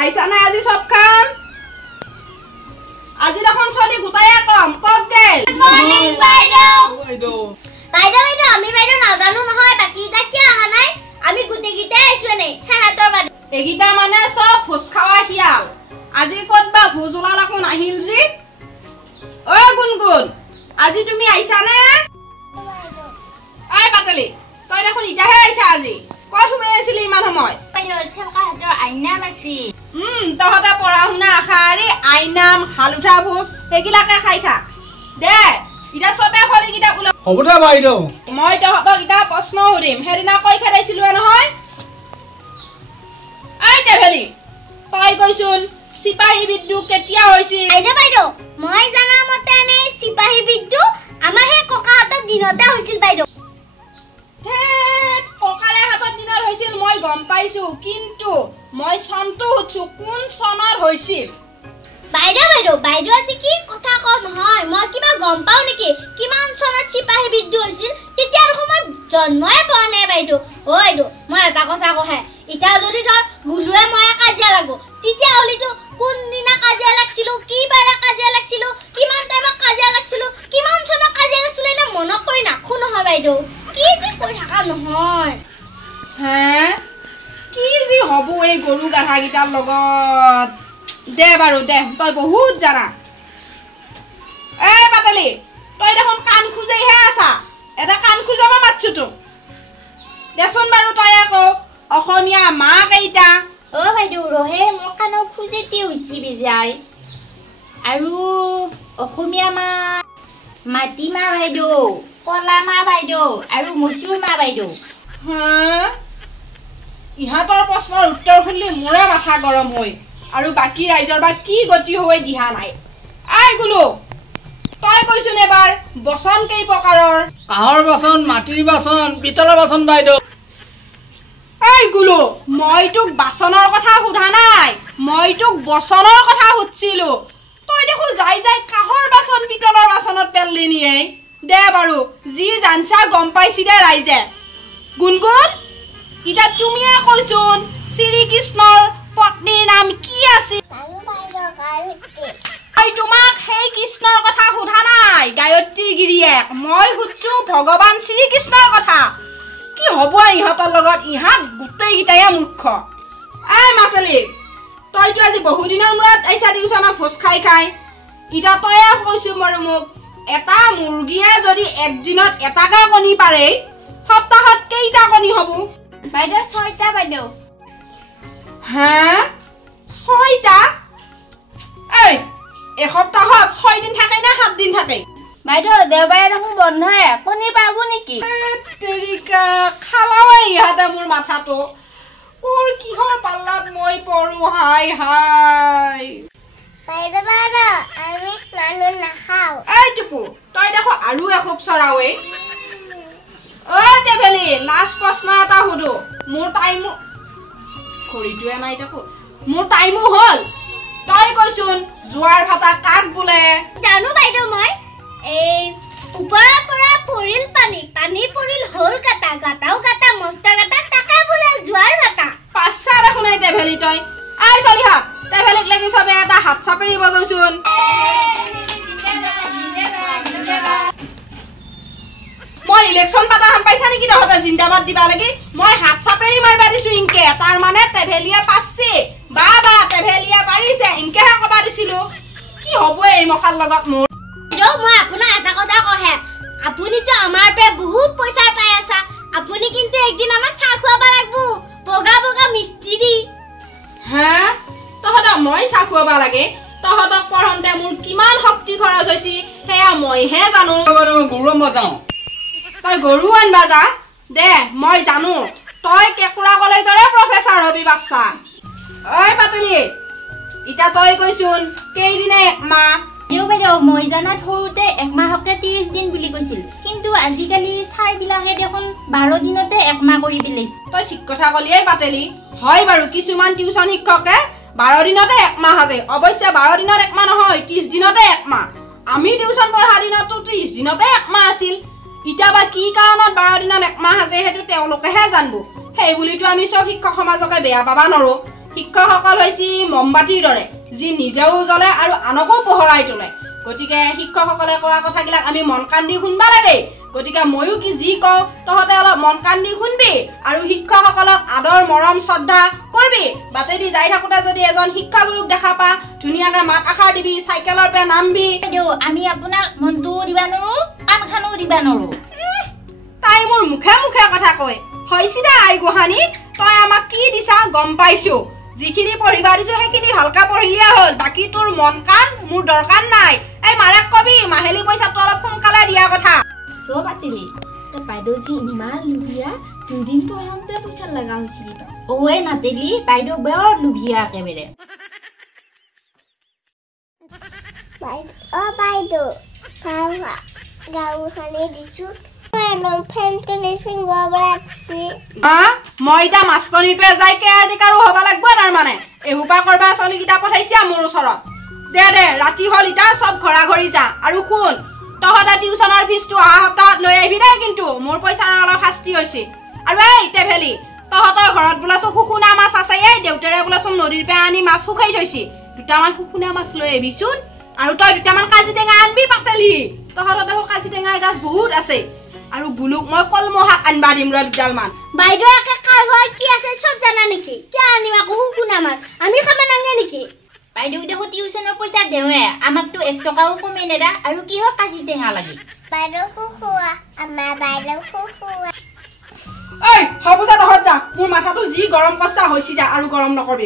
আইছা না আজি সবখান আজি দেখোন চলি গুটায়া কম কক গেল মর্নিং বাইদেউ বাইদেউ বাইদেউ আমি বাইদেউ নাজানো নহয় বাকি ইটা কি আহা নাই আমি গুটে গিটা আইছো নাই হেহাতৰ বাইদেউ এগিটা মানে সব ফুস খাওয়া হিয়াল আজি কতবা ভোজ ওলালাকো নাহিল জি ও গুনগুন আজি তুমি আইছা নে আই পাতলি তই দেখোন ইটাহে আইছা আজি কত হুমে আছিলি ইমান সময় বাইদেউ চেলকা হাতৰ আইনাম আছে তহতে পঢ়া শুনা আখাৰি আইনাম হালুঠা ভোজ এগিলাকে খাই থাক দে ইটা সবে ফলি গিটা উল হ'ব দে বাইদেউ মই তহতক ইটা প্ৰশ্ন সুধিম হেদিনা কৈ খেদাইছিলো নহয় আই টেভেলি তই কৈছোন সিপাহী বিদ্যু কেতিয়া হৈছিল বাইদেউ মই জানা মতে নে সিপাহী বিদ্যু আমাৰ হে ককা হাতৰ দিনতে হৈছিল বাইদেউ ককাৰে হাতত দিনৰ হৈছিল মই গম পাইছো কিন্তু মই সন্তু হুচু কোন সনৰ হৈছিল বাইদেউ আজি কি কথা কও নহয় মই কিবা গম পাও নেকি কিমান চনত সিপাহী বিদ্যু হৈছিল তেতিয়া মই জন্মই পোৱা নাই বাইদেউ ও বাইদেউ মই এটা কথা কহে ইটা যদি ধৰ গুলুৱে মই কাজিয়া লাগো তেতিয়া হলিটো কোন দিনা কাজিয়া লাগছিল কি বাৰে কাজিয়া লাগছিল কিমান টাইমত কাজিয়া লাগছিল কিমান চনত কাজিয়া লাগছিল না মনত কৰি নাখো নহয় বাইদেউ কি যে কৈ থাকা নহয় কি যি হব এই গৰু গাধা গিটাৰ লগত দে বাৰু দে তই বহুত জানা এ পাতলি তই দেখোন কাণ খুজেইহে আছা এটা কাণ খুজাব মাতছো তো দেচোন বাৰু তই আকৌ অসমীয়া মা কেইটা ও বাইদেউ ৰহে মোৰ কাণৰ খুজেতি হৈছি বিজাই আৰু অসমীয়া মা মাটিমা বাইদেউ কলা মা বাইদেউ আৰু মচুৰ মা বাইদেউ ইহঁতৰ প্ৰশ্নৰ উত্তৰ শুনিলে মোৰে মাথা গৰম হয় আৰু বাকী ৰাইজৰ বা কি গতি হৈ দিহা নাই আই গুলো তই কৈছোন এবাৰ বচন কেই প্ৰকাৰৰ কাঁহৰ বাচন মাটিৰ বাচন পিতলৰ বাচন বাইদেউ এই গুলো মই তোক বাচনৰ কথা সোধা নাই মই তোক বচনৰ কথা সুধিছিলো তই দেখো যাই যাই কাঁহৰ বাচন পিতলৰ বাচনত পেললি নিয়ে দে বাৰু যি জানছা গম পাইছি দে ৰাইজে গুনগুন ইটা তুমিয়ে কৈছোন শ্ৰীকৃষ্ণৰ পত্নীৰ নাম কি আছিল মই তোমাক সেই কৃষ্ণৰ কথা সোধা নাই গায়ত্ৰীৰ গিৰিয়েক মই সুধছো ভগৱান শ্ৰীকৃষ্ণৰ কথা কি হব ইহঁতৰ লগত ইহাত গোটেইকেইটাই মূৰ্খ আই মাতলি তইতো আজি বহুদিনৰ মূৰত আইছা টিউচনত ভোজ খাই খাই ইটা তয়ে কৈছো বাৰু মোক এটা মুৰ্গীয়ে যদি একদিনত এটাকে কণী পাৰে সপ্তাহত কেইটা কণী হব বাইদেউ 6টা বাইদেউ ছয়টা এই এসপ্তাহত 6 দিন থাকে না 7 দিন থাকে বাইদেউ দেওবাৰে দেখোন বন্ধই কণী পাব নেকি তেৰিকা খালাওয়ে ইহাতে মোৰ মাথাটো কোৰ কিহৰ পাল্লাত মই পৰো হাই হাই বাইদেউ আমি মানুহ নাখাও এই টিপু তই দেখো আৰু এখোপ চৰাওয়ে ও টেভেলি লাষ্ট প্ৰশ্ন এটা সুধো মোৰ টাইম খৰিটোৱে নাই দেখো মোৰ টাইমো হল তই কৈছোন জোৱাৰ ভাতা কাক বোলে জানো বাইদেউ মই এই ওপৰৰ পৰা পৰিল পানী পানী পৰিল হল কাটা গাটাও গাটা মস্ত গাটা তাকে বোলে জোৱাৰ ভাতা পাঁচটা দেখোন এই টেভেলি তই আই চলি হাত টেভেলিক লাগি চবে এটা হাত চাপৰি বজাইছোন মই ইলেকশন পাতা হাম পাইছা নেকি তহতে জিন্দাবাদ দিবা লাগি মই হাত চাপৰি মাৰবা দিছো ইনকে তাৰ মানে টেভেলিয়া পাছছে বাবা টেভেলিয়া পাৰিছে ইনকেহে কবা দিছিলো কি হব এই মখাৰ লগত মোৰ jo মই আপোনাৰ এটা কথা কহে আপুনিটো আমাৰ পে বহুত পইচা পাই আছা আপুনি কিন্তু একদিন আমাক চা খুৱাব লাগবো বগা বগা মিস্ত্ৰি তহত মই চা খুৱাব লাগে তহতক পঢ়ন্তে মোৰ কিমান শক্তি খৰচ হৈছি হেয়া মইহে জানো গৰু মজাও তই গৰু আনবা যা দে মই জানো তই কেকুৰা কলেজৰে প্ৰফেসৰ হবি বাচ্চা ঐ পাতলি ইটা তই কৈছোন কেইদিনে একমাহ বাইদেউ মই জানাত সৰুতে একমাহকে 30 দিন বুলি কৈছিল কিন্তু আজিকালি ছাৰ বিলাকে দেখোন 12 দিনতে একমাহ কৰি পেলাইছে তই ঠিক কথা কলি এই পাতেলি হয় বাৰু কিছুমান টিউচন শিক্ষকে 12 দিনতে একমাহ আছে অৱশ্যে 12 দিনত একমাহ নহয় 30 দিনতে একমাহ আমি টিউচন পঢ়া দিনতো 30 দিনতে একমাহ আছিল ইটা বা কি কাৰণত 12 দিনত একমাহ আছে হেতু তেওঁলোকেহে জানব সেই বুলিটো আমি সব শিক্ষক সমাজকে বেয়া পাবা নৰো শিক্ষকসকল হৈছে মমবাতিৰ দৰে যি নিজেও জ্বলে আৰু আনকো পোহৰাই তোলে গতিকে শিক্ষকসকলে কোৱা কথাবিলাক আমি মন কাণ দি শুনবা লাগে গতিকে ময়ো কি যি কওঁ তহঁতে অলপ মন কাণ দি শুনবি আৰু শিক্ষকসকলক আদৰ মৰম শ্ৰদ্ধা কৰবি বাটেদি যাই থাকোঁতে যদি এজন শিক্ষাগুৰুক দেখা পা ধুনীয়াকৈ মাত আশাৰ দিবি চাইকেলৰ পৰা নামবি বাইদেউ আমি আপোনাক মনটো দিবা নোৱাৰো কাণখানো দিবা নোৱাৰো তাই মোৰ মুখে মুখে কথা কয় হৈছে দে আই গোহানি তই আমাক কি দিছা গম পাইছো যিখিনি পঢ়িবা দিছো সেইখিনি ভালকৈ পঢ়িলিয়া হ'ল বাকী তোৰ মন কাণ মোৰ দৰকাৰ নাই এই মাৰেক কবি মাহেলী পইচাটো অলপ সোনকালে দিয়া কথা ৰ পাতিলি বাইদেউ যি ইমান লুভিয়া দুদিন পঢ়াওঁতে পইচা লগা হৈছিল ঐ মাতিলি বাইদেউ বৰ লুভিয়া একেবাৰে বাইদেউ গাঁওখনে দিছো মই এতিয়া মাষ্টনীৰ পৰা যাই কেয়াৰটেকাৰো হ'ব লাগিব তাৰমানে এসোপা কৰবা চলিকেইটা পঠাইছা মোৰ ওচৰত দে ৰাতি হ'ল এতিয়া চব ঘৰা ঘৰি যা আৰু শুন তহঁতে টিউচনৰ ফিজটো অহা সপ্তাহত লৈ আহিবি দেই কিন্তু মোৰ পইচাৰ অলপ শাস্তি হৈছে আৰু এই টেভেলি তহঁতৰ ঘৰত বোলেচোন শুকুনা মাছ আছে এই দেউতাৰে বোলেচোন নদীৰ পৰা আনি মাছ শুকাই থৈছি দুটামান শুকুনা মাছ লৈ আহিবিচোন আৰু তই দুটামান কাজি টেঙা আনবি পাতেলি তহঁতৰ দেখোন কাজি টেঙাৰ গাছ বহুত আছে আৰু গুলুক মই কলমৌ শাক আনবা দিম ৰ দুডালমান বাইদেউ একে কাৰ ঘৰত কি আছে চব জানা নেকি কিয় আনিম আকৌ শুকুনা মাছ আমি খাব নাগে নেকি বাইদেউ দেখো টিউচনৰ পইচা দেৱে আমাকতো 1 টকাও কমে নেদা আৰু কি হয় কাজি টেঙা লাগে বাইদেউ খুখুৱা আমাৰ বাইদেউ খুখুৱা এই হ'ব যা তহঁত যা মোৰ মাথাটো যি গৰম কষ্টা হৈছে যা আৰু গৰম নকৰবি